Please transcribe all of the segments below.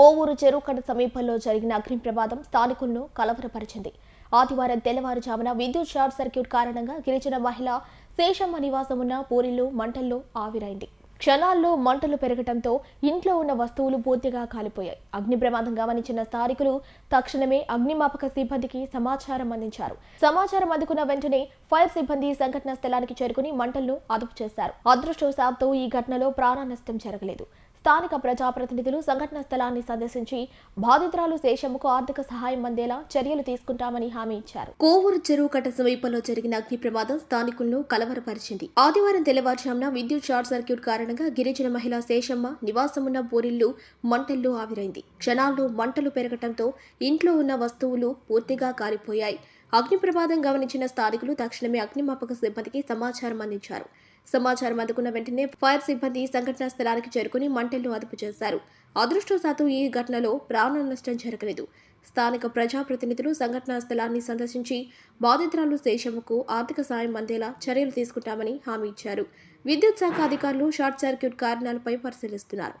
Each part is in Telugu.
కోవూరు చెరువుకట్ట సమీపంలో జరిగిన అగ్ని ప్రమాదం స్థానికులను కలవరపరిచింది. ఆదివారం తెల్లవారుజామున విద్యుత్ షార్ట్ సర్క్యూట్ కారణంగా గిరిజన మహిళ శేషమ్మ నివాసం ఉన్న పూరిలో మంటల్లో ఆవిరైంది. క్షణాల్లో మంటలు పెరగటంతో ఇంట్లో ఉన్న వస్తువులు పూర్తిగా కాలిపోయాయి. అగ్ని ప్రమాదం గమనించిన స్థానికులు తక్షణమే అగ్నిమాపక సిబ్బందికి సమాచారం అందించారు. సమాచారం అందుకున్న వెంటనే ఫైర్ సిబ్బంది సంఘటనా స్థలానికి చేరుకుని మంటలను అదుపు చేశారు. అదృష్టవశాత్తు ఈ ఘటనలో ప్రాణ నష్టం జరగలేదు. స్థానిక ప్రజాప్రతినిధులు సంఘటనా స్థలాన్ని సందర్శించి బాధితురాలు శేషమ్మకు ఆర్థిక సహాయం అందేలా చర్యలు తీసుకుంటామని హామీ ఇచ్చారు. కోవూరు చెరువు కట్ట సమీపంలో జరిగిన అగ్ని ప్రమాదం స్థానికులను కలవరపరిచింది. ఆదివారం తెల్లవారుజామున విద్యుత్ షార్ట్ సర్క్యూట్ కారణంగా గిరిజన మహిళ శేషమ్మ నివాసమున్న బోరిల్లు మంటల్లో ఆవిరైంది. క్షణాల్లో మంటలు పెరగటంతో ఇంట్లో ఉన్న వస్తువులు పూర్తిగా కాలిపోయాయి. అగ్ని ప్రమాదం గమనించిన స్థానికులు తక్షణమే అగ్నిమాపక సిబ్బందికి సమాచారం అందించారు. సమాచారం అందుకున్న వెంటనే ఫైర్ సిబ్బంది సంఘటనా స్థలానికి చేరుకుని మంటలను అదుపు చేశారు. అదృష్టవశాత్తు ఈ ఘటనలో ప్రాణ నష్టం జరగలేదు. స్థానిక ప్రజాప్రతినిధులు సంఘటనా స్థలాన్ని సందర్శించి బాధితురాలు శేషమ్మకు ఆర్థిక సాయం అందేలా చర్యలు తీసుకుంటామని హామీ ఇచ్చారు. విద్యుత్ శాఖ అధికారులు షార్ట్ సర్క్యూట్ కారణాలపై పరిశీలిస్తున్నారు.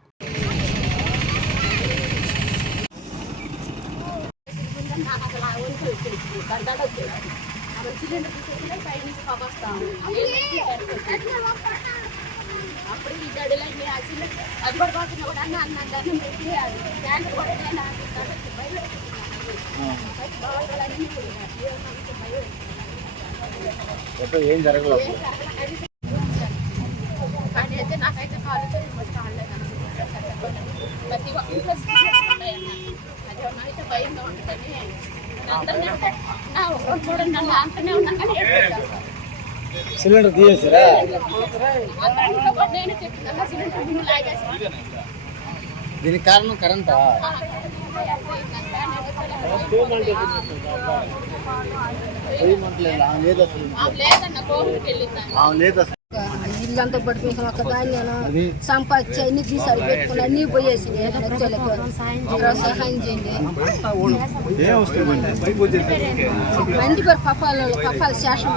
అప్పుడు ఈ గడిలో ఈ అసలు అది కూడా పోతున్నా కూడా అన్న అన్న దండం పెట్టి అది ట్యాంకర్ కూడా నేను ఏం జరగలేదు కానీ అయితే నాకైతే కాలేజ్ ప్రతి ఒక్క సిలిండర్ తీసేసారా దీనికి కారణం కరెంటా? లేదు అసలు. లేదు అసలు. ఇల్లంతా పడిపోయిన ఒక దాన్ని నేను సంపాదించి అన్ని తీసాడు పెట్టుకుని అన్ని పోయేసి సహాయం చేయండి. మంది పేరు పప్పాలు పప్పాలు శేషం